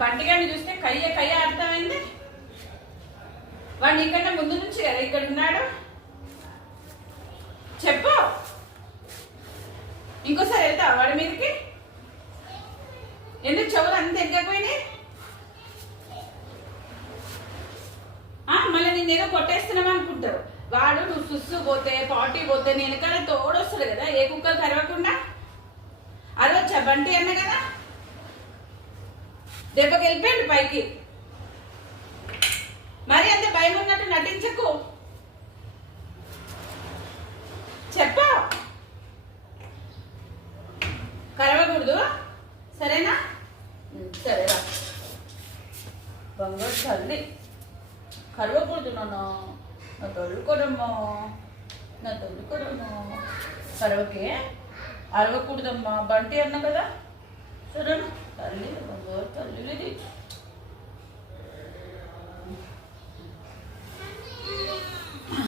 బంటిగాడిని చూస్తే కయ్య కయ్య అర్థమైంది. వాడు నీకన్నా ముందు నుంచి కదా ఇక్కడ ఉన్నాడు. చెప్పు, ఇంకోసారి వెళ్తా వాడి మీదకి. ఎందుకు చెవులు అంత ఎగ్గపోయినాయి? మళ్ళీ నేను ఏదో కొట్టేస్తున్నావు అనుకుంటావు. వాడు నువ్వు సుస్సు పోతే పార్టీ పోతే నేను వెనకాల తోడొస్తాడు కదా, ఏ కుక్కలు కరవకుండా. అరవచ్చా బంటి అన్న కదా, దెబ్బకి వెళ్ళిపోయాడు పైకి. మరి అంత భయం ఉన్నట్టు నటించకు. చెప్పు, కరవకూడదు సరేనా? సరేరా బంగారు తల్లి, కరవకూడదు నాన్న, నా తొలుకోడమ్మా, నా తొలుకోడమ్మా. కరవకే, అరవకూడదమ్మా బంటి అన్న కదా. సరేనా తల్లి, బంగారు తల్లి.